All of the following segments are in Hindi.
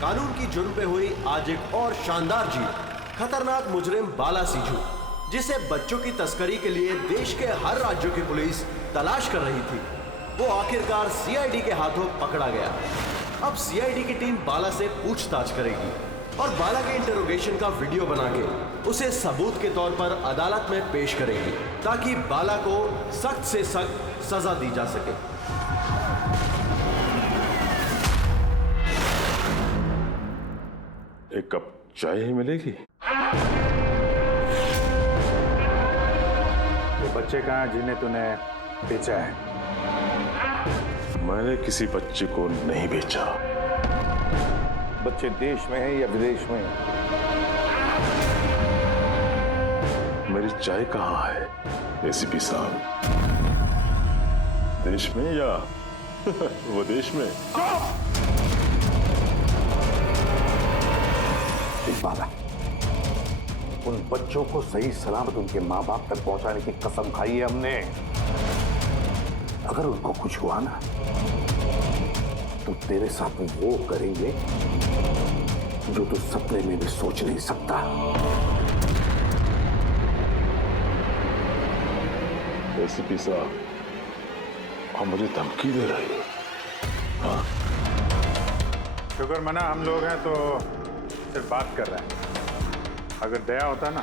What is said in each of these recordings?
कानून की जुर्म पे हुई आज एक और शानदार जीत। खतरनाक मुजरिम बाला सिंजू, जिसे बच्चों की तस्करी के लिए देश के हर राज्यों की पुलिस तलाश कर रही थी, वो आखिरकार सीआईडी के हाथों पकड़ा गया। अब सीआईडी की टीम बाला से पूछताछ करेगी और बाला के इंटरोगेशन का वीडियो बना के उसे सबूत के तौर पर अदालत में पेश करेगी, ताकि बाला को सख्त से सख्त सजा दी जा सके। एक कप चाय ही मिलेगी? वो बच्चे कहाँ जिन्हें तूने बेचा है? मैंने किसी बच्चे को नहीं बेचा। बच्चे देश में है या विदेश में? मेरी चाय कहाँ है एसीपी साहब? देश में या विदेश में? बाला, उन बच्चों को सही सलामत उनके माँ बाप तक पहुंचाने की कसम खाई है हमने। अगर उनको कुछ हुआ ना, तो तेरे साथ वो करेंगे जो तू सपने में भी सोच नहीं सकता। एसीपी साहब, आप मुझे धमकी दे रहे हो? हाँ? शुक्र मना हम लोग हैं तो सिर्फ बात कर रहे हैं। अगर दया होता ना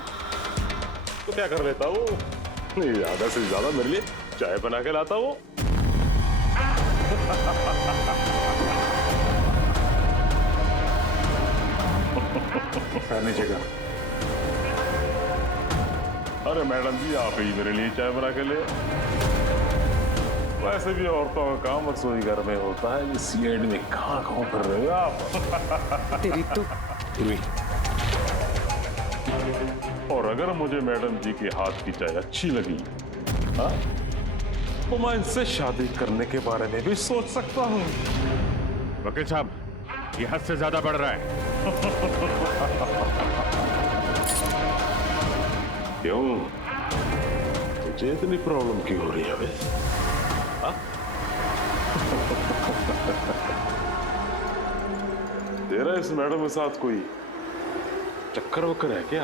तो क्या कर लेता वो? ज्यादा से ज्यादा मेरे लिए चाय बना के लाता वो। नीचे का। अरे मैडम जी, आप ही मेरे लिए चाय बना के ले। वैसे भी औरतों का काम रसोई घर में होता है, ये सीआईडी में कहाँ कर रहे हो आप? तेरी तो और अगर मुझे मैडम जी के हाथ की चाय अच्छी लगी, हाँ, तो मैं इनसे शादी करने के बारे में भी सोच सकता हूँ। वकील साहब, ये हद से ज्यादा बढ़ रहा है। क्यों? तुझे इतनी प्रॉब्लम क्यों हो रही है बे? हाँ? तेरा इस मैडम के साथ कोई चक्कर वक्कर है क्या?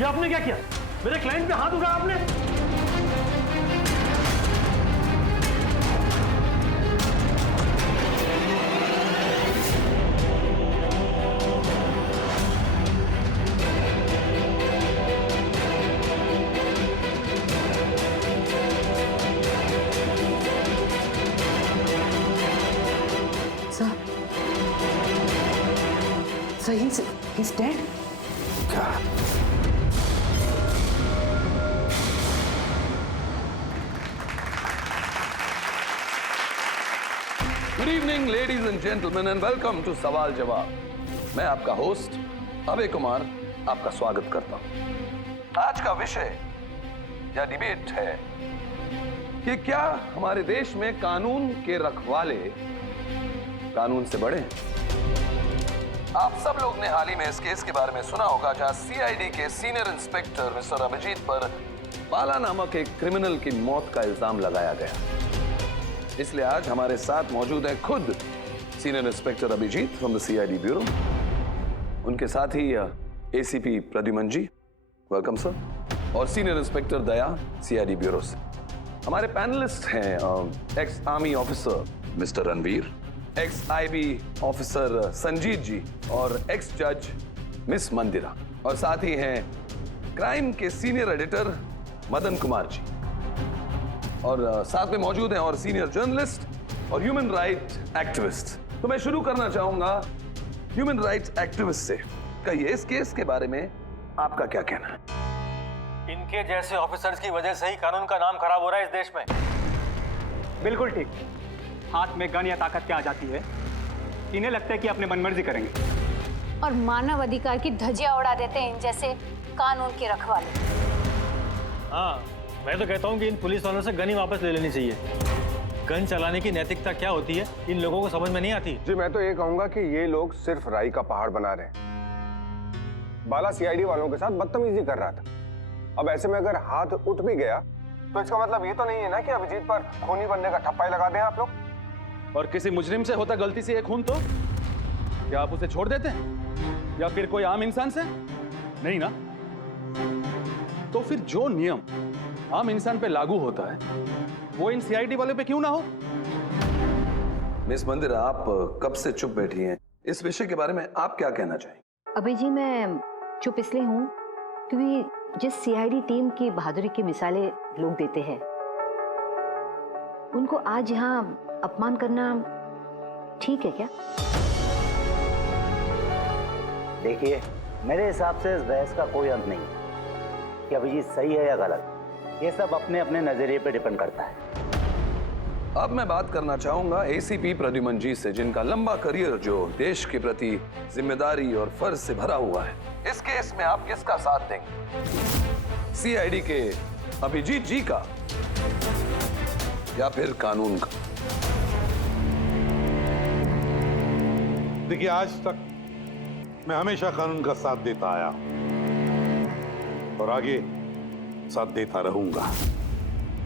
ये आपने क्या किया? मेरे क्लाइंट पे हाथ उठाया आपने? So he's dead? क्या? Good evening ladies and gentleman and welcome to सवाल जवाब। मैं आपका होस्ट अभय कुमार आपका स्वागत करता हूं। आज का विषय या डिबेट है कि क्या हमारे देश में कानून के रखवाले कानून से बड़े हैं? आप सब लोग ने हाल ही में इस केस के बारे में सुना होगा, जहां सीआईडी के सीनियर इंस्पेक्टर मिस्टर अभिजीत पर बाला नामक एक क्रिमिनल की मौत का इल्जाम लगाया गया। इसलिए आज हमारे साथ मौजूद है खुद senior inspector Abhijit from the CID bureau, उनके साथ ही ACP Pradyuman ji, welcome sir, और senior inspector Daya CID bureau से। हमारे पैनलिस्ट हैं ex army officer mister Ranveer, ex IB officer Sanjeet ji और एक्स जज मिस मंदिरा, और साथ ही हैं क्राइम के सीनियर एडिटर मदन कुमार जी, और साथ में मौजूद हैं और सीनियर जर्नलिस्ट और ह्यूमन राइट एक्टिविस्ट। तो मैं शुरू करना चाहूंगा ह्यूमन राइट्स एक्टिविस्ट से। कहिए, इस केस के बारे में आपका क्या कहना है? इनके जैसे ऑफिसर्स की वजह से ही कानून का नाम खराब हो रहा है इस देश में। बिल्कुल ठीक। हाथ में गन या ताकत क्या आ जाती है, इन्हें लगता है कि अपने मनमर्जी करेंगे और मानव अधिकार की धज्जियां उड़ा देते हैं इन जैसे कानून के रखवाले। हाँ, मैं तो कहता हूँ कि इन पुलिस वालों से गन ही वापस ले लेनी चाहिए। गन चलाने की नैतिकता क्या होती है इन लोगों को समझ में नहीं आती। जी, मैं तो ये कहूंगा कि ये लोग सिर्फ राई का पहाड़ बना रहे हैं। बाला सीआईडी वालों के साथ बदतमीजी कर रहा था। अब ऐसे में अगर हाथ उठ भी गया तो इसका मतलब ये तो नहीं है ना कि अभिजीत पर खूनी बनने का ठप्पा ही लगा दें आप लोग। और किसी मुजरिम से होता गलती से एक खून तो क्या आप उसे छोड़ देते हैं या फिर कोई आम इंसान से? नहीं ना। तो फिर जो नियम आम इंसान पे लागू होता है वो इन सीआईडी वाले पे क्यों ना हो? मिस मंदिरा, आप कब से चुप बैठी हैं? इस विषय के बारे में आप क्या कहना चाहेंगे? अभी जी मैं चुप इसलिए हूँ क्योंकि जिस सीआईडी टीम की बहादुरी की मिसालें लोग देते हैं उनको आज यहाँ अपमान करना ठीक है क्या? देखिए, मेरे हिसाब से इस बहस का कोई अंत नहीं है कि अभिजीत सही है या गलत। ये सब अपने अपने नजरिए पे डिपेंड करता है। अब मैं बात करना चाहूंगा एसीपी प्रद्युमन जी से, जिनका लंबा करियर जो देश के प्रति जिम्मेदारी और फर्ज से भरा हुआ है। इस केस में आप किसका साथ देंगे? सीआईडी के अभिजीत जी का या फिर कानून का? देखिए, आज तक मैं हमेशा कानून का साथ देता आया और आगे साथ देता रहूंगा।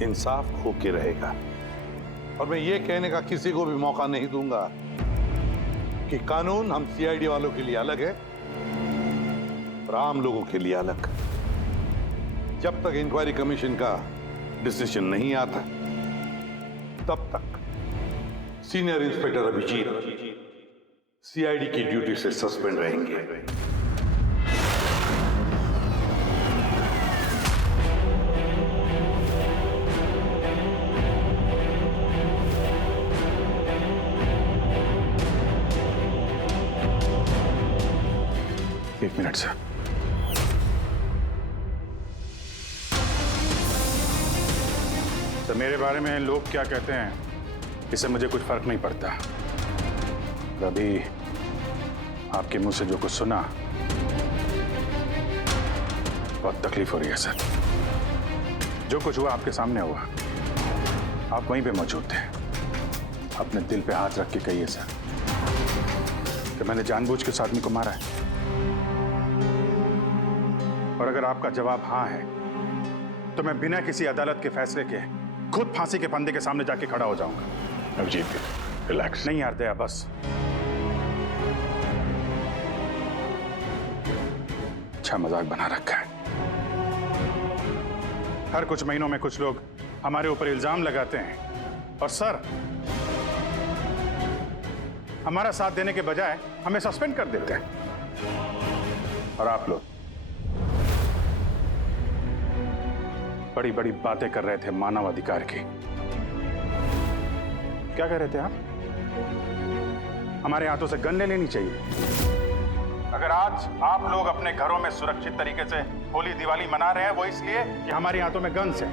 इंसाफ होके रहेगा और मैं ये कहने का किसी को भी मौका नहीं दूंगा कि कानून हम सीआईडी वालों के लिए अलग है और आम लोगों के लिए अलग। जब तक इंक्वायरी कमीशन का डिसीजन नहीं आता तब तक सीनियर इंस्पेक्टर अभिजीत सीआईडी की ड्यूटी से सस्पेंड रहेंगे। एक मिनट सर। तो मेरे बारे में लोग क्या कहते हैं इससे मुझे कुछ फर्क नहीं पड़ता। अभी आपके मुंह से जो कुछ सुना बहुत तकलीफ हो रही है सर। जो कुछ हुआ आपके सामने हुआ, आप वहीं पे मौजूद थे। अपने दिल पे हाथ रख के कहिए सर कि मैंने जानबूझ के उस आदमी को मारा है। और अगर आपका जवाब हाँ है तो मैं बिना किसी अदालत के फैसले के खुद फांसी के फंदे के सामने जाके खड़ा हो जाऊंगा। अभिजीत, रिलैक्स। नहीं यार दया, बस अच्छा मजाक बना रखा है। हर कुछ महीनों में कुछ लोग हमारे ऊपर इल्जाम लगाते हैं और सर हमारा साथ देने के बजाय हमें सस्पेंड कर देते हैं। और आप लोग बड़ी बड़ी बातें कर रहे थे मानव अधिकार की। क्या कह रहे थे आप? हमारे हाथों से गन ले लेनी चाहिए। अगर आज आप लोग अपने घरों में सुरक्षित तरीके से होली दिवाली मना रहे हैं वो इसलिए कि हमारे हाथों में गन्स हैं।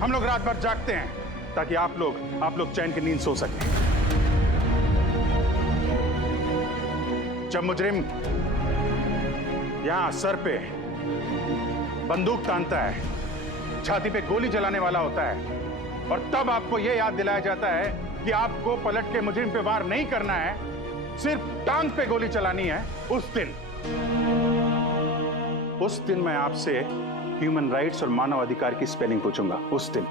हम लोग रात भर जागते हैं ताकि आप लोग चैन की नींद सो सकें। जब मुजरिम यहां सर पे बंदूक तानता है, छाती पे गोली चलाने वाला होता है और तब आपको यह याद दिलाया जाता है कि आपको पलट के मुजरिम पे वार नहीं करना है, सिर्फ टांग पे गोली चलानी है। उस दिन मैं आपसे ह्यूमन राइट्स और मानव अधिकार की स्पेलिंग पूछूंगा। उस दिन।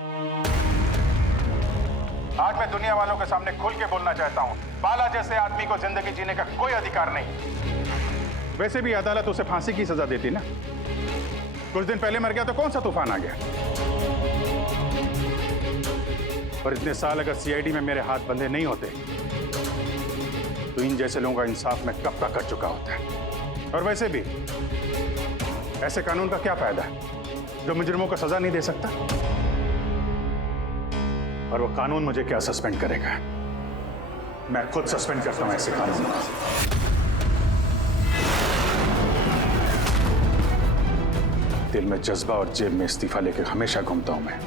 आज मैं दुनिया वालों के सामने खुल के बोलना चाहता हूं, बाला जैसे आदमी को जिंदगी जीने का कोई अधिकार नहीं। वैसे भी अदालत उसे फांसी की सजा देती ना। कुछ दिन पहले मर गया तो कौन सा तूफान आ गया? और इतने साल अगर सीआईडी में मेरे हाथ बंधे नहीं होते तो इन जैसे लोगों का इंसाफ मैं कब का कर चुका होता है। और वैसे भी ऐसे कानून का क्या फायदा है जो मुजरिमों को सजा नहीं दे सकता? और वो कानून मुझे क्या सस्पेंड करेगा? मैं खुद सस्पेंड करता हूं ऐसे कानून को। दिल में जज्बा और जेब में इस्तीफा लेकर हमेशा घूमता हूं मैं।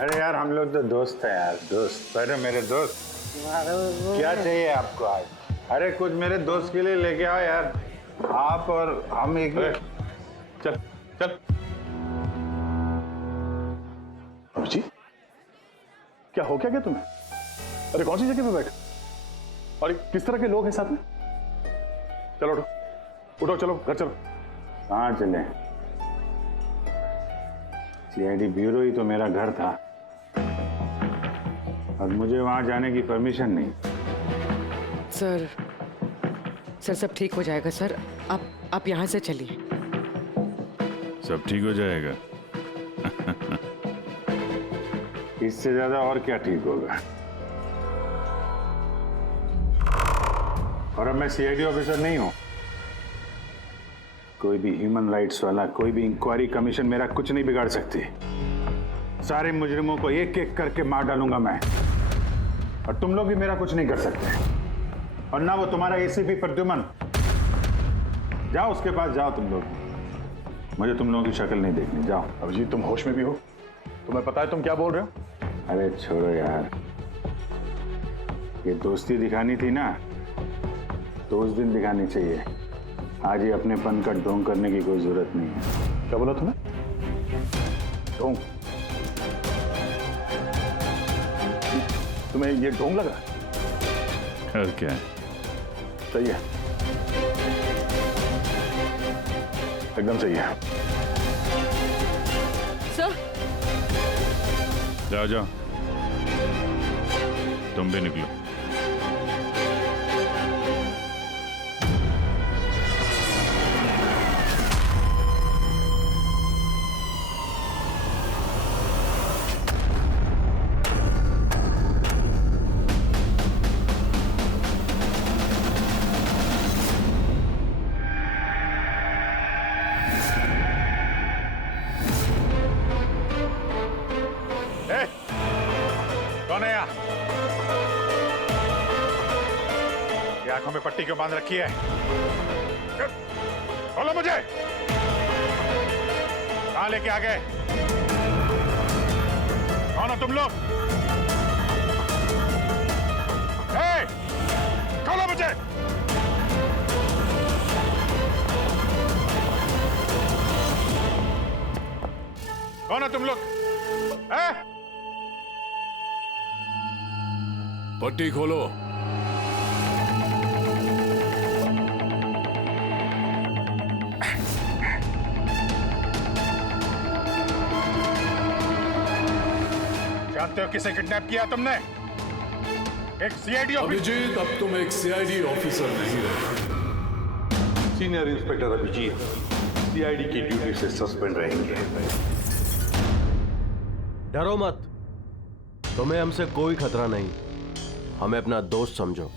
अरे यार, हम लोग तो दोस्त हैं यार, दोस्त। अरे मेरे दोस्त, क्या चाहिए आपको आज? अरे कुछ मेरे दोस्त के लिए लेके आओ यार। आप और हम एक चल चल। अभिजीत, क्या हो क्या तुम्हें? अरे कौन सी जगह पे बैठे और किस तरह के लोग हैं साथ में? चलो उठो उठो, चलो घर चलो। कहाँ चले? सीआईडी ब्यूरो ही तो मेरा घर था और मुझे वहां जाने की परमिशन नहीं। सर सब ठीक हो जाएगा सर, आप यहाँ से चलिए। सब ठीक हो जाएगा। इससे ज्यादा और क्या ठीक होगा? और अब मैं सीआईडी ऑफिसर नहीं हूं। कोई भी ह्यूमन राइट्स वाला, कोई भी इंक्वायरी कमीशन मेरा कुछ नहीं बिगाड़ सकती। सारे मुजरिमों को एक एक करके मार डालूंगा मैं, और तुम लोग भी मेरा कुछ नहीं कर सकते। और ना वो तुम्हारा एसीपी प्रद्युमन। जाओ उसके पास जाओ तुम लोग, मुझे तुम लोगों की शक्ल नहीं देखनी। जाओ। अभिजीत, तुम होश में भी हो? तुम्हें पता है तुम क्या बोल रहे हो? अरे छोड़ो यार, ये दोस्ती दिखानी थी ना, तो उस दिन दिखानी चाहिए। आज ये अपनेपन का ढोंग करने की कोई जरूरत नहीं है। क्या बोला तुमने? ढोंग? तुम्हें ये ढोंग लगा? और क्या? सही है, एकदम सही है। सर जाओ जाओ, तुम भी निकलो। कौन है यहाँ? ये आंखों में पट्टी क्यों बांध रखी है? बोलो मुझे, कहां लेके आ गए? कौन हो तुम लोग? खोलो मुझे। कौन हो तुम लोग? पट्टी खोलो। जानते हो किसे किडनैप किया तुमने? एक सीआईडी ऑफिसर। अभिजीत, अब तुम एक सीआईडी ऑफिसर नहीं रहे। सीनियर इंस्पेक्टर अभिजीत सीआईडी की ड्यूटी से सस्पेंड रहेंगे। डरो मत, तुम्हें हमसे कोई खतरा नहीं। हमें अपना दोस्त समझो।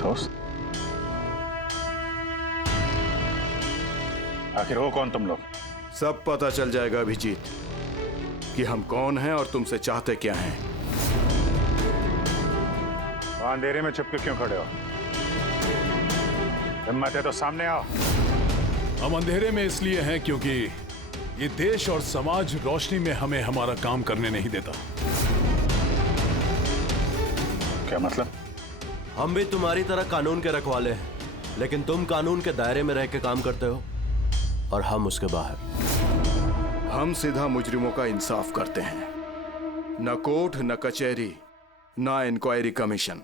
दोस्त? आखिर हो कौन तुम लोग? सब पता चल जाएगा अभिजीत कि हम कौन हैं और तुमसे चाहते क्या हैं। वहां अंधेरे में छुप के क्यों खड़े हो? हिम्मत है तो सामने आओ। हम अंधेरे में इसलिए हैं क्योंकि ये देश और समाज रोशनी में हमें हमारा काम करने नहीं देता। क्या मतलब? हम भी तुम्हारी तरह कानून के रखवाले हैं, लेकिन तुम कानून के दायरे में रह के काम करते हो और हम उसके बाहर। हम सीधा मुजरिमों का इंसाफ करते हैं, न कोर्ट न कचहरी न इंक्वायरी कमीशन,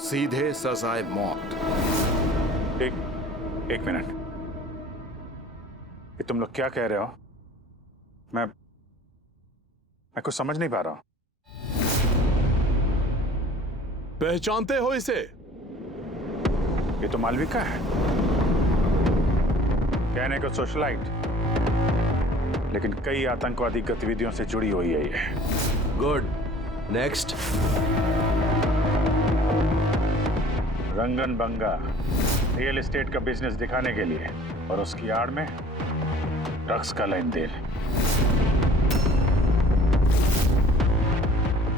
सीधे सजाए मौत। एक मिनट, ये तुम लोग क्या कह रहे हो? मैं कुछ समझ नहीं पा रहा हूं। पहचानते हो इसे? ये तो मालविका है, कहने को सोशलाइट, लेकिन कई आतंकवादी गतिविधियों से जुड़ी हुई है ये। Good, next. Rangan Banga real estate का बिजनेस दिखाने के लिए और उसकी आड़ में ड्रग्स का लेन देन।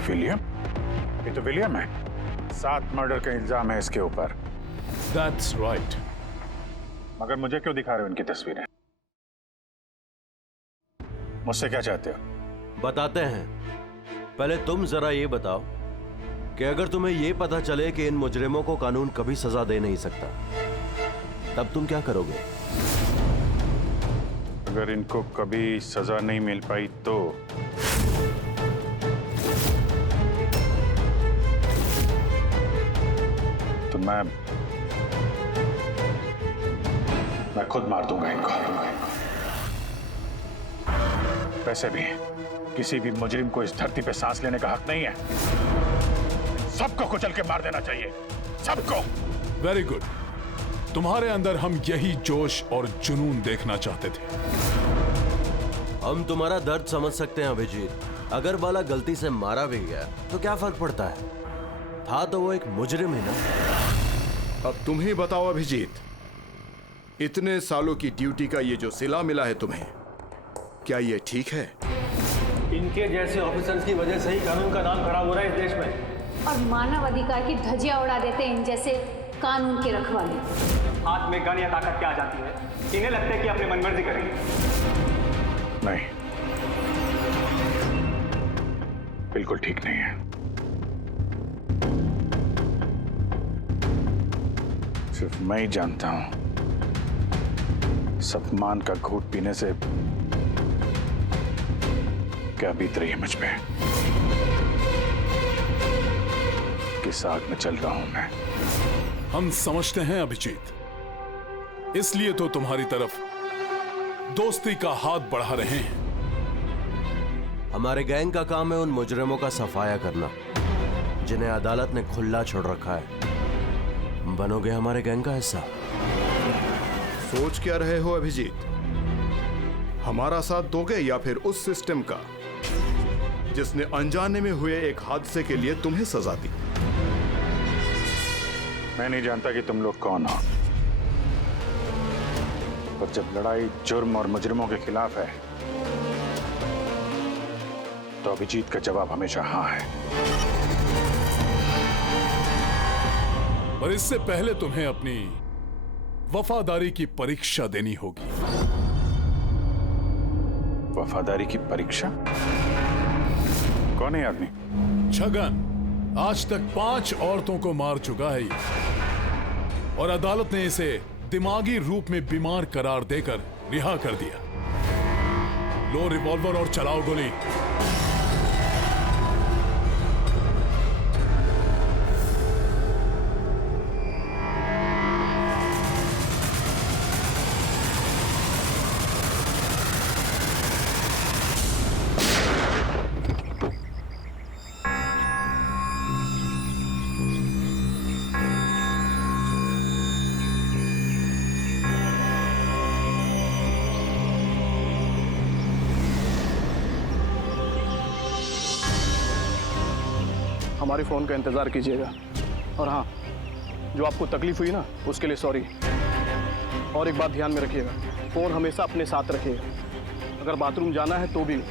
विलियम? ये तो विलियम है। 7 मर्डर का इल्जाम है इसके ऊपर। That's right. मगर मुझे क्यों दिखा रहे हो इनकी तस्वीरें? मुझसे क्या चाहते हो? बताते हैं। पहले तुम जरा ये बताओ कि अगर तुम्हें ये पता चले कि इन मुजरिमों को कानून कभी सजा दे नहीं सकता, तब तुम क्या करोगे? अगर इनको कभी सजा नहीं मिल पाई तो मैं खुद मार दूंगा इनको। वैसे भी किसी भी मुजरिम को इस धरती पे सांस लेने का हक नहीं है। सबको कुचल के मार देना चाहिए, सबको। Very good. तुम्हारे अंदर हम यही जोश और जुनून देखना चाहते थे। हम तुम्हारा दर्द समझ सकते हैं अभिजीत। अगर बाला गलती से मारा भी गया तो क्या फर्क पड़ता है, था तो वो एक मुजरिम ही ना। अब तुम ही बताओ अभिजीत, इतने सालों की ड्यूटी का ये जो सिला मिला है तुम्हें, क्या ये ठीक है? इनके जैसे ऑफिसर्स की वजह से ही कानून का नाम खराब हो रहा है इस देश में। और मानव अधिकार की धज्जियां उड़ा देते हैं इन जैसे कानून के रखवाले। हाथ में गन या ताकत क्या आ जाती है, इन्हें लगता है कि अपनी मनमर्जी करेंगे। नहीं, बिल्कुल ठीक नहीं है। सिर्फ मैं ही जानता हूं सम्मान का घूंट पीने से क्या बीत रही है मुझ पे, किस आग में चल रहा हूं मैं। हम समझते हैं अभिजीत, इसलिए तो तुम्हारी तरफ दोस्ती का हाथ बढ़ा रहे हैं। हमारे गैंग का काम है उन मुजरिमों का सफाया करना जिन्हें अदालत ने खुला छोड़ रखा है। बनोगे हमारे गैंग का हिस्सा? सोच क्या रहे हो अभिजीत? हमारा साथ दोगे या फिर उस सिस्टम का जिसने अनजाने में हुए एक हादसे के लिए तुम्हें सजा दी? मैं नहीं जानता कि तुम लोग कौन हो, पर जब लड़ाई जुर्म और मुजरिमों के खिलाफ है तो अभिजीत का जवाब हमेशा हाँ है। पर इससे पहले तुम्हें अपनी वफादारी की परीक्षा देनी होगी। वफादारी की परीक्षा? कौन है आदमी? छगन आज तक 5 औरतों को मार चुका है और अदालत ने इसे दिमागी रूप में बीमार करार देकर रिहा कर दिया। लो रिवॉल्वर और चलाओ गोली। हमारे फ़ोन का इंतज़ार कीजिएगा। और हाँ, जो आपको तकलीफ हुई ना, उसके लिए सॉरी। और एक बात ध्यान में रखिएगा, फ़ोन हमेशा अपने साथ रखिएगा। अगर बाथरूम जाना है तो भी।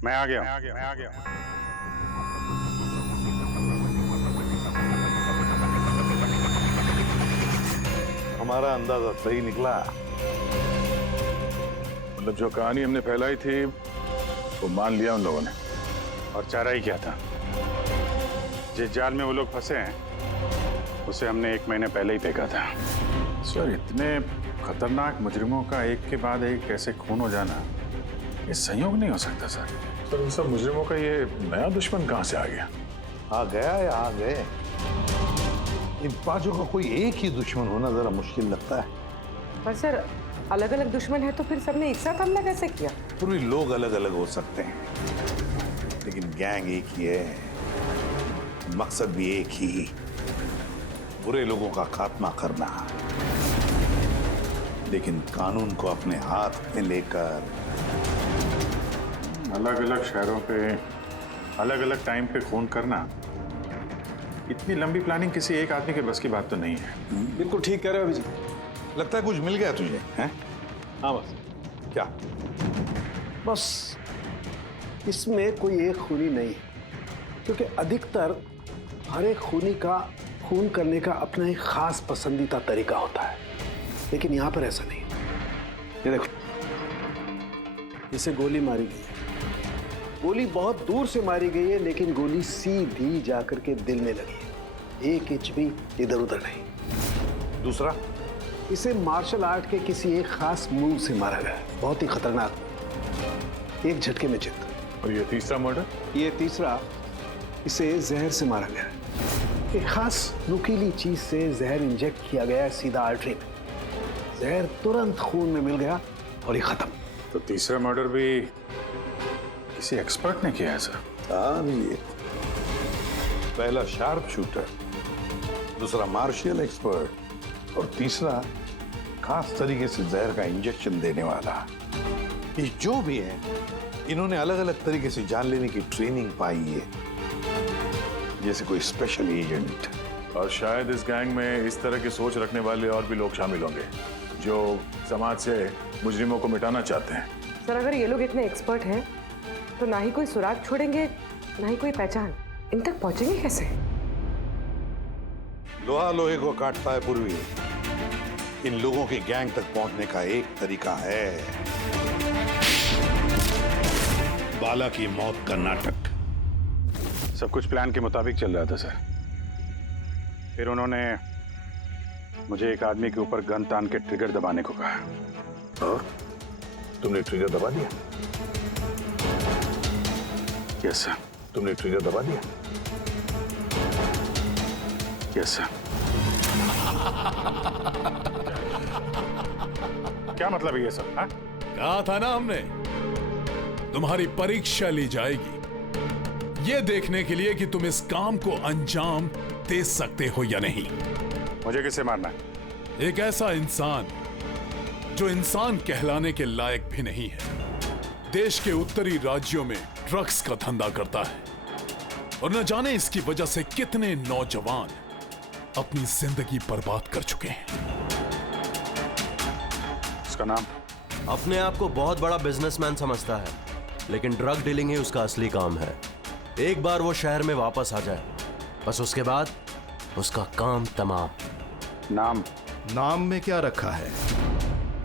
मैं आ गया। हमारा अंदाजा सही निकला। मतलब जो कहानी हमने फैलाई थी वो मान लिया उन लोगों ने, और चारा ही क्या था। जिस जाल में वो लोग फंसे हैं उसे हमने 1 महीने पहले ही फेंका था। सर, इतने खतरनाक मुजरिमों का एक के बाद एक कैसे खून हो जाना, ये संयोग नहीं हो सकता सर। सर, इन सब मुजरिमों का ये नया दुश्मन कहाँ से आ गया? आ गया या आ गए? इन पांचों का कोई एक ही दुश्मन होना जरा मुश्किल लगता है। पर सर, अलग अलग दुश्मन है तो फिर सबने एक साथ हमला कैसे किया? पूरी लोग अलग अलग हो सकते हैं, लेकिन गैंग एक ही है, मकसद भी एक ही, बुरे लोगों का खात्मा करना। लेकिन कानून को अपने हाथ में लेकर अलग अलग शहरों पे अलग अलग टाइम पे खून करना, इतनी लंबी प्लानिंग किसी एक आदमी के बस की बात तो नहीं है। बिल्कुल ठीक कह रहे हो अभिजीत। लगता है कुछ मिल गया तुझे, हैं? हाँ बस। क्या? बस इसमें कोई एक खूनी नहीं है, क्योंकि अधिकतर हर एक खूनी का खून करने का अपना एक खास पसंदीदा तरीका होता है, लेकिन यहां पर ऐसा नहीं। ये देखो, इसे गोली मारी गई है। गोली बहुत दूर से मारी गई है, लेकिन गोली सीधी जाकर के दिल में लगी है, 1 इंच भी इधर उधर नहीं। दूसरा, इसे मार्शल आर्ट के किसी एक खास मूव से मारा गया है, बहुत ही खतरनाक, एक झटके में चित। और ये तीसरा मर्डर? ये तीसरा, इसे जहर से मारा गया है। एक खास नुकीली चीज से जहर इंजेक्ट किया गया है सीधा आर्टरी में। जहर तुरंत खून में मिल गया और ये खत्म। तो तीसरा मर्डर भी किसी एक्सपर्ट ने किया है सर? हाँ जी, पहला शार्प शूटर, दूसरा मार्शियल एक्सपर्ट, और तीसरा खास तरीके से जहर का इंजेक्शन देने वाला। ये जो भी है, इन्होंने अलग अलग तरीके से जान लेने की ट्रेनिंग पाई है, जैसे कोई स्पेशल एजेंट। और शायद इस गैंग में इस तरह की सोच रखने वाले और भी लोग शामिल होंगे जो समाज से मुजरिमों को मिटाना चाहते हैं। सर, अगर ये लोग इतने एक्सपर्ट हैं तो ना ही कोई सुराग छोड़ेंगे, ना ही कोई पहचान। इन तक पहुंचेंगे कैसे? लोहा लोहे को काटता है पूर्वी। इन लोगों की गैंग तक पहुंचने का एक तरीका है, बाला की मौत का नाटक। सब कुछ प्लान के मुताबिक चल रहा था सर। फिर उन्होंने मुझे एक आदमी के ऊपर गन तान के ट्रिगर दबाने को कहा। और तुमने ट्रिगर दबा दिया? Yes sir. तुमने ट्रिगर दबा दिया? Yes sir. क्या मतलब है ये सब? हाँ? कहा था ना हमने, तुम्हारी परीक्षा ली जाएगी ये देखने के लिए कि तुम इस काम को अंजाम दे सकते हो या नहीं। मुझे किसे मारना है? एक ऐसा इंसान जो इंसान कहलाने के लायक भी नहीं है, देश के उत्तरी राज्यों में ड्रग्स का धंधा करता है, और न जाने इसकी वजह से कितने नौजवान अपनी जिंदगी बर्बाद कर चुके हैं। उसका नाम? अपने आप को बहुत बड़ा बिजनेसमैन समझता है, लेकिन ड्रग डीलिंग ही उसका असली काम है। एक बार वो शहर में वापस आ जाए, बस उसके बाद उसका काम तमाम। नाम? नाम में क्या रखा है?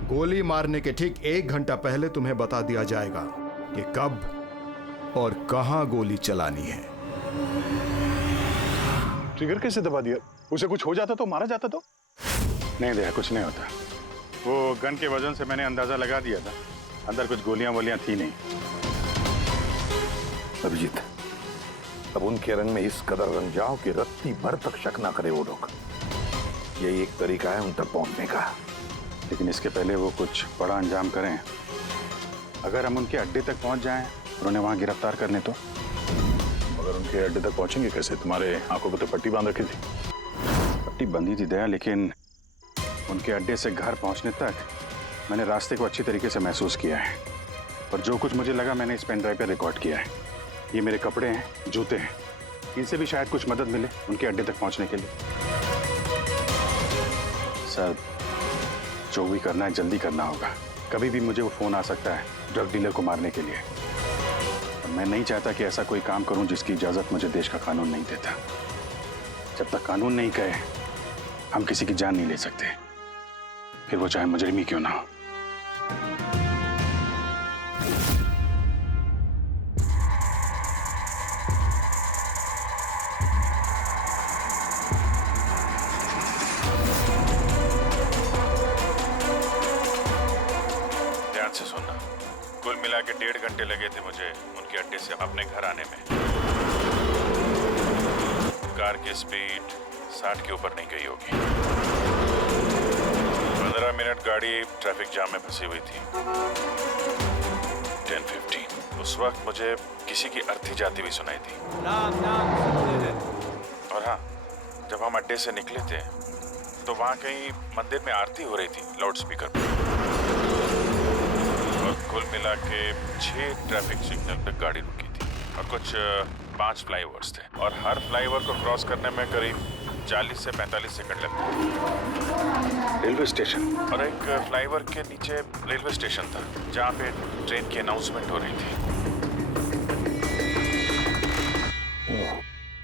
गोली मारने के ठीक 1 घंटा पहले तुम्हें बता दिया जाएगा कि कब और कहां गोली चलानी है। ट्रिगर कैसे दबा दिया? उसे कुछ हो जाता तो, मारा जाता तो? नहीं दया, कुछ नहीं होता। वो गन के वजन से मैंने अंदाजा लगा दिया था, अंदर कुछ गोलियां वोलियां थी नहीं। अभिजीत, अब उनके रंग में इस कदर रंग जाओ कि रत्ती भर तक शक ना करे वो लोग। यही एक तरीका है उन तक पहुंचने का। लेकिन इसके पहले वो कुछ बड़ा अंजाम करें। अगर हम उनके अड्डे तक पहुंच जाएं और उन्हें वहां गिरफ्तार कर लें तो? मगर उनके अड्डे तक पहुंचेंगे कैसे? तुम्हारे आंखों पर तो पट्टी बांध रखी थी। पट्टी बंधी थी दया, लेकिन उनके अड्डे से घर पहुंचने तक मैंने रास्ते को अच्छी तरीके से महसूस किया है, और जो कुछ मुझे लगा मैंने इस पेन ड्राइव पर रिकॉर्ड किया है। ये मेरे कपड़े हैं, जूते हैं, इनसे भी शायद कुछ मदद मिले उनके अड्डे तक पहुंचने के लिए। सर, जो भी करना है जल्दी करना होगा। कभी भी मुझे वो फोन आ सकता है ड्रग डीलर को मारने के लिए। मैं नहीं चाहता कि ऐसा कोई काम करूं जिसकी इजाजत मुझे देश का कानून नहीं देता। जब तक कानून नहीं कहे हम किसी की जान नहीं ले सकते, फिर वो चाहे मुजरिम ही क्यों ना हो। मिला के 1.5 घंटे लगे थे मुझे उनके अड्डे से अपने घर आने में। कार की स्पीड 60 के ऊपर नहीं गई होगी। 15 मिनट गाड़ी ट्रैफिक जाम में फंसी हुई थी। 10:15 उस वक्त मुझे किसी की अर्थी जाती हुई सुनाई थी। और हाँ, जब हम अड्डे से निकले थे तो वहाँ कहीं मंदिर में आरती हो रही थी लाउड स्पीकर पर। और कुल मिला के 6 ट्रैफिक सिग्नल पे गाड़ी रुकी थी और कुछ 5 फ्लाईओवर्स थे और हर फ्लाईओवर को क्रॉस करने में करीब 40 से 45 सेकंड लगते। रेलवे स्टेशन और एक फ्लाईओवर के नीचे रेलवे स्टेशन था जहाँ पे ट्रेन की अनाउंसमेंट हो रही थी।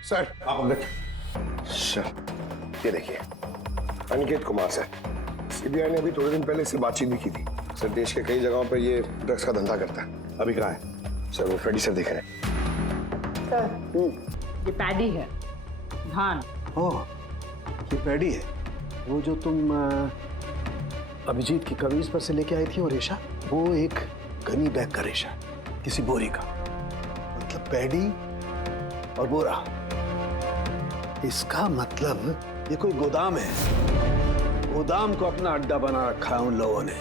सर आप अंदर। सर ये देखिए, अनिकेत कुमार सर। सीबीआई ने अभी थोड़े दिन पहले इससे बातचीत भी की थी। सर देश के कई जगहों पर ये ड्रग्स का धंधा करता है। अभी कहाँ है? सर वो फ्रेडी सर देख रहे हैं। सर ये पैडी है, धान। ओह, ये पैडी है। वो जो तुम अभिजीत की कमीज पर से लेके आई थी वो रेशा, वो एक गनी बैग का रेशा, किसी बोरी का। मतलब पैडी और बोरा, इसका मतलब ये कोई गोदाम है। गोदाम को अपना अड्डा बना रखा है उन लोगों ने।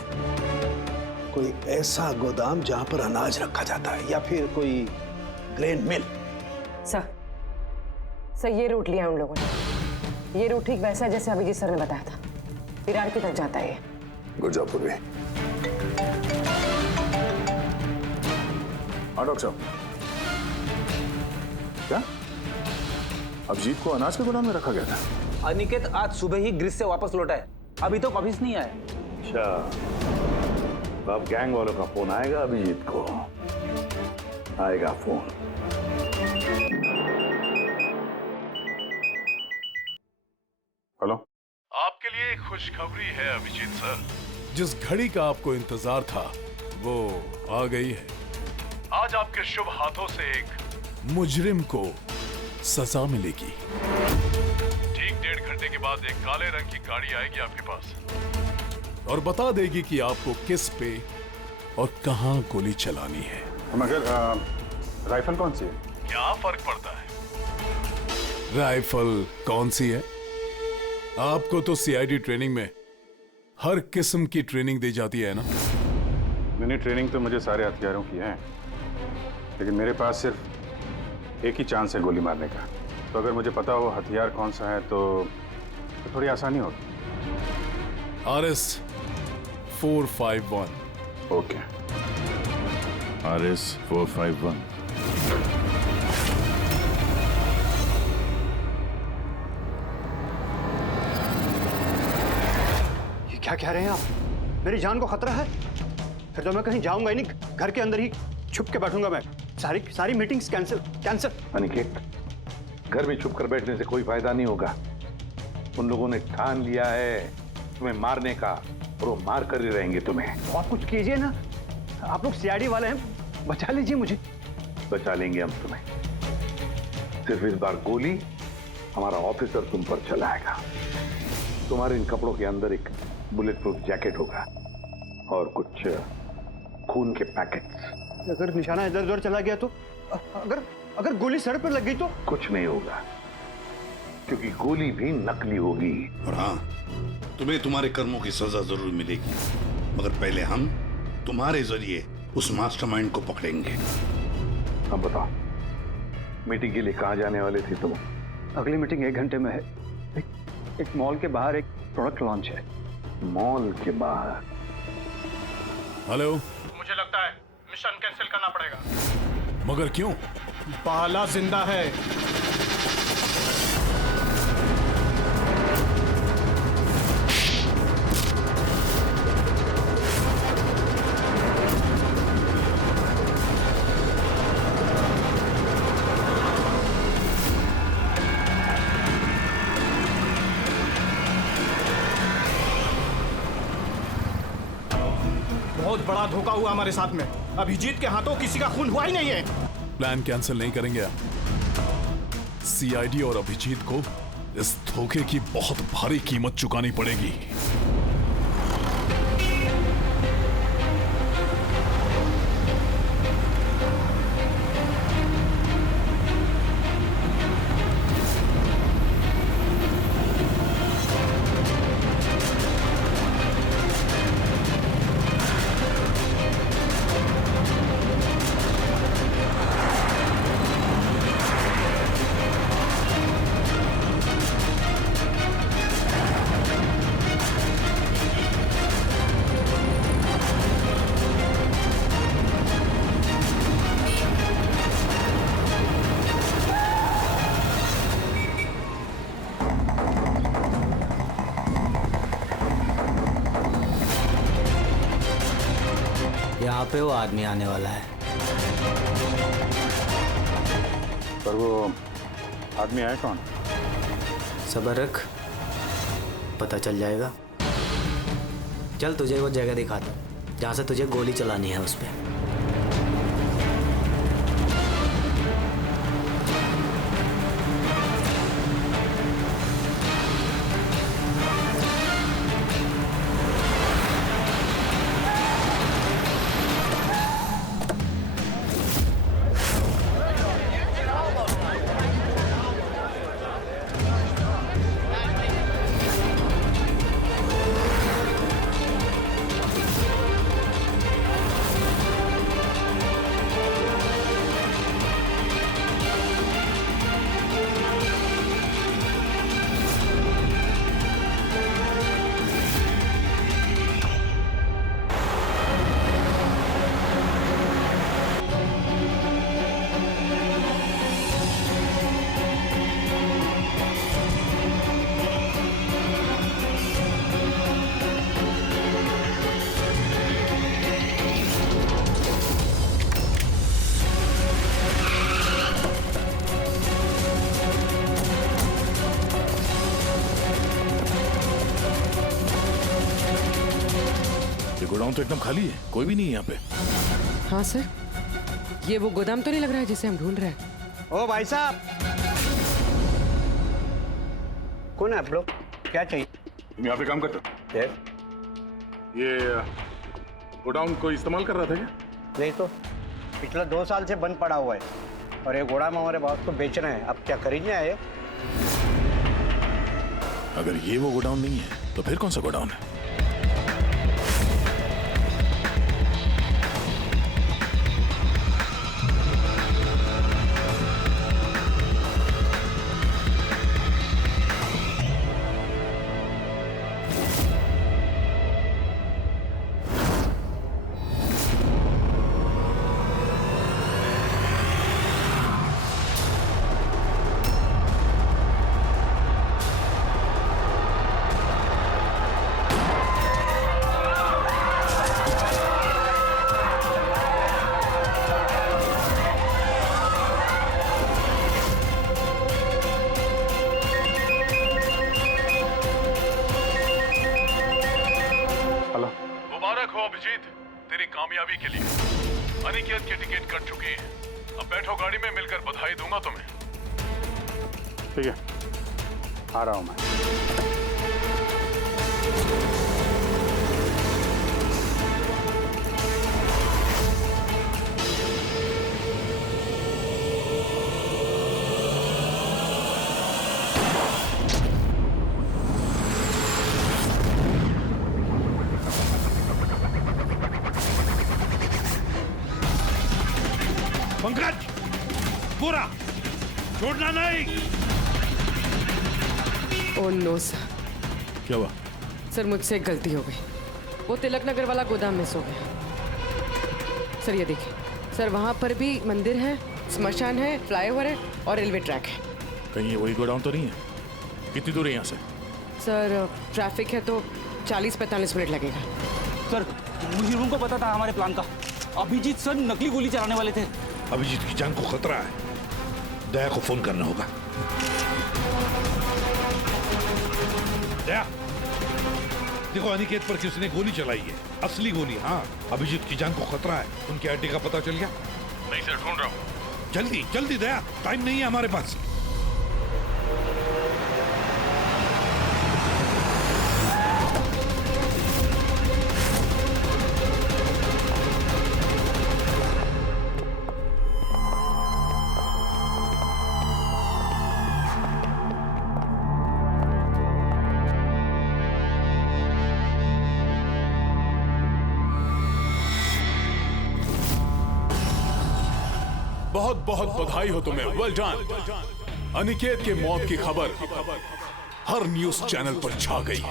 कोई ऐसा गोदाम जहां पर अनाज रखा जाता है, या फिर कोई ग्रेन मिल। सर ये रूट लिया उन लोगों ने। ये रूट ठीक वैसा है जैसे अभिजीत सर ने बताया था, विरार की तरफ जाता है ये। गुरजापुर में। हाँ डॉक्टर साहब, क्या अभिजीत को अनाज के गोदाम में रखा गया था? अनिकेत आज सुबह ही ग्रीस से वापस लौटा है, अभी तो वापिस नहीं आया। अच्छा, तो अब गैंग वालों का फोन आएगा अभिजीत को। आएगा फोन। हेलो, आपके लिए एक खुशखबरी है अभिजीत सर। जिस घड़ी का आपको इंतजार था वो आ गई है। आज आपके शुभ हाथों से एक मुजरिम को सजा मिलेगी। ठीक 1.5 घंटे के बाद एक काले रंग की गाड़ी आएगी आपके पास और बता देगी कि आपको किस पे और कहां गोली चलानी है। मगर राइफल कौन सी है? क्या फर्क पड़ता है राइफल कौन सी है? आपको तो सीआईडी ट्रेनिंग में हर किस्म की ट्रेनिंग दी जाती है ना? नहीं, ट्रेनिंग तो मुझे सारे हथियारों की है, लेकिन मेरे पास सिर्फ एक ही चांस है गोली मारने का। तो अगर मुझे पता हो हथियार कौन सा है तो थोड़ी आसानी होगी। RS 451। Okay, RS 451। ये क्या कह रहे हैं आप? मेरी जान को खतरा है? फिर तो मैं कहीं जाऊंगा ही नहीं, घर के अंदर ही छुप के बैठूंगा मैं। सारी मीटिंग्स कैंसिल। अनिकेत, घर में छुप कर बैठने से कोई फायदा नहीं होगा। उन लोगों ने ठान लिया है तुम्हें मारने का, और वो मार कर ही रहेंगे तुम्हें। तो आप कुछ कीजिए ना, आप लोग सीआईडी वाले हैं, बचा लीजिए मुझे। बचा लेंगे हम तुम्हें। सिर्फ इस बार गोली हमारा ऑफिसर तुम पर चलाएगा। तुम्हारे इन कपड़ों के अंदर एक बुलेट प्रूफ जैकेट होगा और कुछ खून के पैकेट्स। अगर निशाना इधर उधर चला गया तो? अगर गोली सर पर लग गई तो? कुछ नहीं होगा, क्योंकि गोली भी नकली होगी। और हाँ, तुम्हें तुम्हारे कर्मों की सजा जरूर मिलेगी, मगर पहले हम तुम्हारे जरिए उस मास्टरमाइंड को पकड़ेंगे। अब बताओ, मीटिंग के लिए कहाँ जाने वाले थे तुम? अगली मीटिंग 1 घंटे में है। एक मॉल के बाहर एक प्रोडक्ट लॉन्च है। मॉल के बाहर? हेलो, मुझे लगता है मिशन कैंसिल करना पड़ेगा। मगर क्यों? बाला जिंदा है। बहुत बड़ा धोखा हुआ हमारे साथ में। अभिजीत के हाथों किसी का खून हुआ ही नहीं है। प्लान कैंसिल नहीं करेंगे आप। सीआईडी और अभिजीत को इस धोखे की बहुत भारी कीमत चुकानी पड़ेगी। यहाँ पे वो आदमी आने वाला है। पर वो आदमी आया कौन? सब्र रख, पता चल जाएगा। चल तुझे वो जगह दिखाता हूँ जहाँ से तुझे गोली चलानी है उस पर। गोडाउन तो एकदम खाली है, कोई भी नहीं है यहाँ पे। हाँ सर, ये वो गोदाम तो नहीं लग रहा है जिसे हम ढूंढ रहे हैं। ओ भाई साहब, कौन है आप लोग? क्या चाहिए? तुम यहाँ पे काम करते हो? ये गोडाउन को इस्तेमाल कर रहा था क्या? नहीं तो पिछले 2 साल से बंद पड़ा हुआ है और ये गोदाम हमारे बॉस को बेच रहे हैं। अब क्या खरीदने आए? अगर ये वो गोडाउन नहीं है तो फिर कौन सा गोडाउन है? मुबारक हो अभिजीत, तेरी कामयाबी के लिए। अनिकेत की टिकट कट चुकी है। अब बैठो गाड़ी में, मिलकर बधाई दूंगा तुम्हें। ठीक है, आ रहा हूं मैं। पंकज, पूरा छोड़ना नहीं। Oh no sir. क्या हुआ? सर मुझसे एक गलती हो गई। वो तिलक नगर वाला गोदाम मिस हो गया। सर ये देखिए सर, वहाँ पर भी मंदिर है, स्मशान है, फ्लाईओवर है और रेलवे ट्रैक है। कहीं ये वही गोडाउन तो नहीं है? कितनी दूर है यहाँ से? सर ट्रैफिक है तो 40-45 मिनट लगेगा। सर मुझे को पता था हमारे प्लान का। अभिजीत सर नकली गोली चलाने वाले थे। अभिजीत की जान को खतरा है, दया को फोन करना होगा। दया, देखो अनिकेत पर किसने गोली चलाई है, असली गोली। हाँ, अभिजीत की जान को खतरा है। उनके अड्डे का पता चल गया? नहीं सर, ढूंढ रहा हूँ। जल्दी जल्दी दया, टाइम नहीं है हमारे पास। बहुत बहुत बधाई हो तुम्हें, वेल डन। अनिकेत के मौत की खबर हर न्यूज चैनल पर छा गई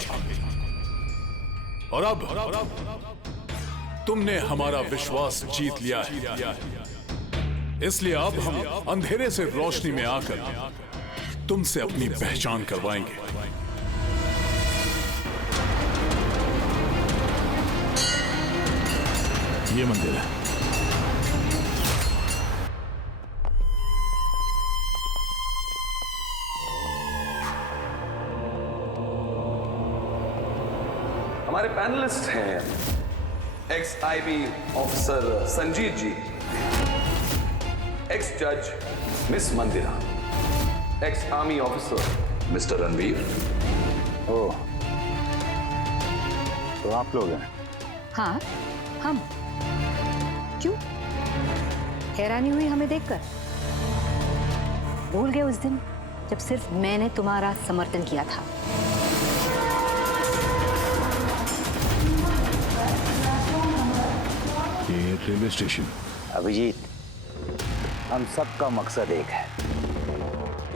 और अब तुमने हमारा विश्वास जीत लिया है। इसलिए अब हम अंधेरे से रोशनी में आकर तुमसे अपनी पहचान करवाएंगे। ये मंदिर है। हमारे पैनलिस्ट हैं ex IB officer Sanjeet ji, ex जज miss Mandira, ex army officer mister Ranveer. Oh, तो आप लोग हैं? हाँ, हम। क्यों? हैरानी हुई हमें देखकर? भूल गए उस दिन जब सिर्फ मैंने तुम्हारा समर्थन किया था? ये रेलवे स्टेशन। अभिजीत, हम सबका मकसद एक है,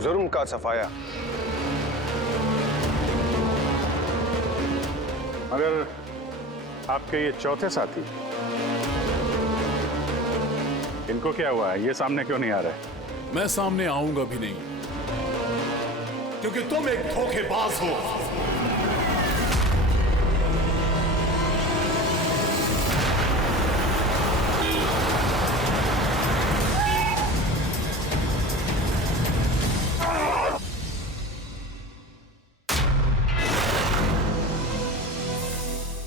जुर्म का सफाया। मगर आपके ये चौथे साथी, इनको क्या हुआ है? ये सामने क्यों नहीं आ रहे? मैं सामने आऊंगा भी नहीं, क्योंकि तुम एक धोखेबाज हो।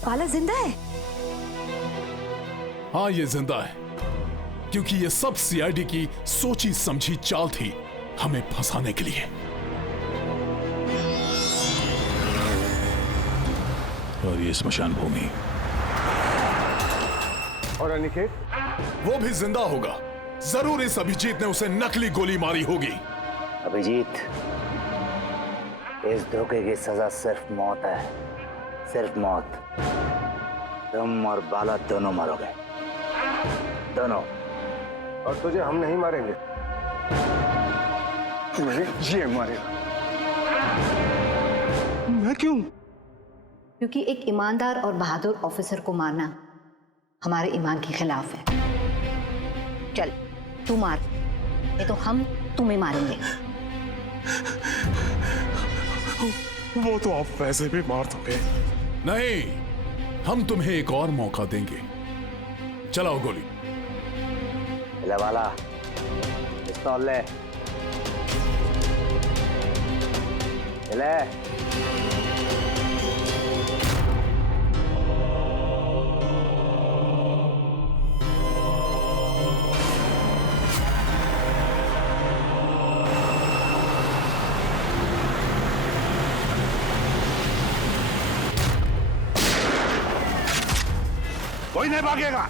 बाला जिंदा है? हाँ, ये जिंदा है, क्योंकि ये सब सीआईडी की सोची समझी चाल थी हमें फंसाने के लिए। और ये स्मशान भूमि। और अनिकेत? वो भी जिंदा होगा। जरूर इस अभिजीत ने उसे नकली गोली मारी होगी। अभिजीत, इस धोखे की सजा सिर्फ मौत है, सिर्फ मौत। तुम और बाला दोनों मरोगे, दोनों। और तुझे हम नहीं मारेंगे, ये मारेगा। मैं क्यों? क्योंकि एक ईमानदार और बहादुर ऑफिसर को मारना हमारे ईमान के खिलाफ है। चल, तू मार, नहीं तो हम तुम्हें मारेंगे। वो तो आप वैसे भी मार दोगे। नहीं, हम तुम्हें एक और मौका देंगे। चलाओ गोली। ले वाला, पिस्तौल ले। ले। कोई नहीं भागेगा।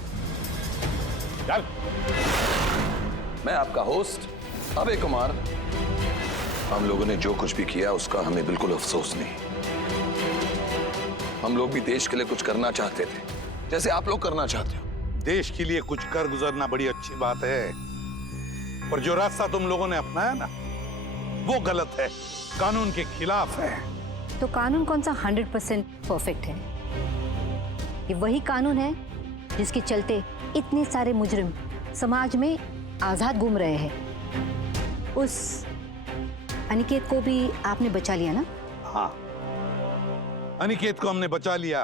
चल। मैं आपका होस्ट अभय कुमार। हम लोगों ने जो कुछ भी किया उसका हमें बिल्कुल अफसोस नहीं। हम लोग भी देश के लिए कुछ करना चाहते थे, जैसे आप लोग करना चाहते हो। देश के लिए कुछ कर गुजरना बड़ी अच्छी बात है, पर जो रास्ता तुम लोगों ने अपनाया ना, वो गलत है, कानून के खिलाफ है। तो कानून कौन सा 100% परफेक्ट है? ये वही कानून है जिसके चलते इतने सारे मुजरिम समाज में आजाद घूम रहे हैं। उस अनिकेत को भी आपने बचा लिया ना? हाँ, अनिकेत को हमने बचा लिया,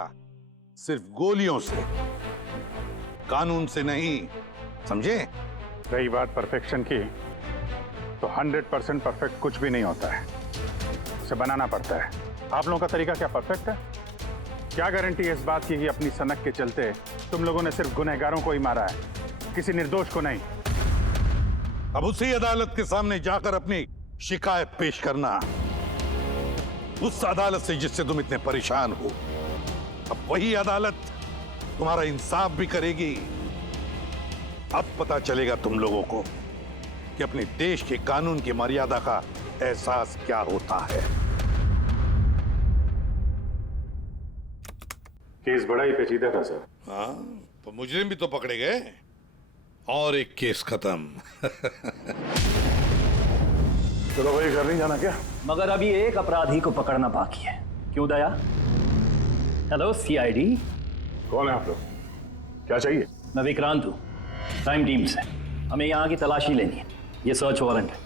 सिर्फ गोलियों से, कानून से नहीं, समझे? रही बात परफेक्शन की, तो 100% परफेक्ट कुछ भी नहीं होता है, उसे बनाना पड़ता है। आप लोगों का तरीका क्या परफेक्ट है? क्या गारंटी है इस बात की कि अपनी सनक के चलते तुम लोगों ने सिर्फ गुनहगारों को ही मारा है, किसी निर्दोष को नहीं? अब उसी अदालत के सामने जाकर अपनी शिकायत पेश करना, उस अदालत से जिससे तुम इतने परेशान हो। अब वही अदालत तुम्हारा इंसाफ भी करेगी। अब पता चलेगा तुम लोगों को कि अपने देश के कानून की मर्यादा का एहसास क्या होता है। केस बड़ा ही पेचीदा था सर। हाँ, तो मुजरिम भी तो पकड़े गए और एक केस खत्म। चलो भाई, घर नहीं जाना क्या? मगर अभी एक अपराधी को पकड़ना बाकी है। क्यों दया? Hello CID. कौन है आप लोग? क्या चाहिए? मैं विक्रांत हूँ, क्राइम टीम से। हमें यहाँ की तलाशी लेनी है। ये सर्च वारंट है।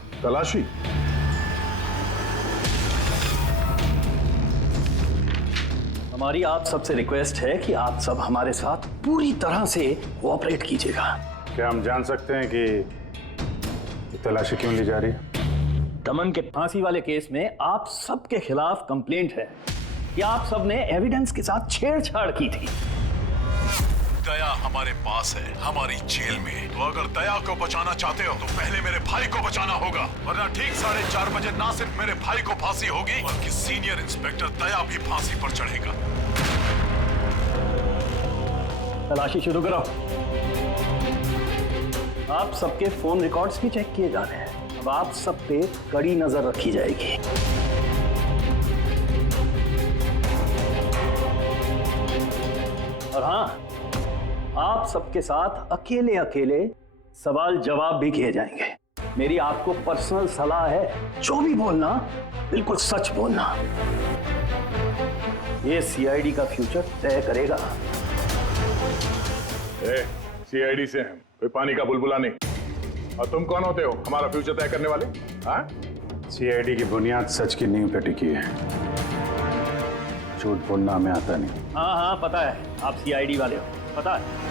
हमारी आप सबसे रिक्वेस्ट है कि आप सब हमारे साथ पूरी तरह से कोऑपरेट कीजिएगा। क्या हम जान सकते हैं कि तलाशी क्यों ली जा रही है? दमन के फांसी वाले केस में आप सबके खिलाफ कंप्लेंट है कि आप सब ने एविडेंस के साथ छेड़छाड़ की थी। दया हमारे पास है, हमारी जेल में। तो अगर दया को बचाना चाहते हो तो पहले मेरे भाई को बचाना होगा, वरना ठीक 4:30 बजे ना सिर्फ मेरे भाई को फांसी होगी बल्कि सीनियर इंस्पेक्टर दया भी फांसी पर चढ़ेगा। तलाशी शुरू करो। आप सबके फोन रिकॉर्ड्स भी चेक किए जा रहे हैं। अब आप सब पे कड़ी नजर रखी जाएगी। और हाँ, आप सबके साथ अकेले अकेले सवाल जवाब भी किए जाएंगे। मेरी आपको पर्सनल सलाह है, जो भी बोलना बिल्कुल सच बोलना। ये सीआईडी का फ्यूचर तय करेगा। सीआईडी से हैं, कोई पानी का बुलबुला नहीं। और तुम कौन होते हो हमारा फ्यूचर तय करने वाले? सीआईडी की बुनियाद सच की नींव पे टिकी है। झूठ बोलना हमें आता नहीं। हाँ हाँ पता है, आप सीआईडी वाले हो, पता है।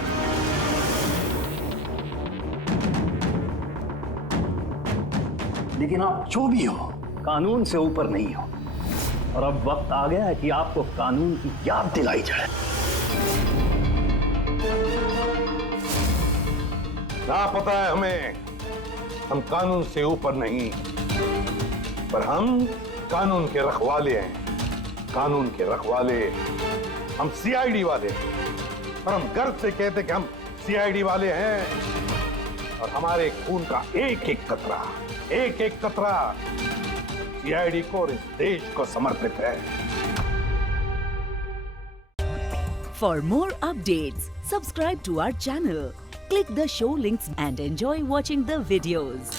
लेकिन आप जो भी हो, कानून से ऊपर नहीं हो। और अब वक्त आ गया है कि आपको कानून की याद दिलाई जाए। ना पता है हमें, हम कानून से ऊपर नहीं, पर हम कानून के रखवाले हैं। कानून के रखवाले हम सीआईडी वाले हैं। और हम गर्व से कहते कि हम सीआईडी वाले हैं। और हमारे खून का एक एक कतरा सीआईडी को और इस देश को समर्पित है। For more updates, subscribe to our channel, click the show links and enjoy watching the videos.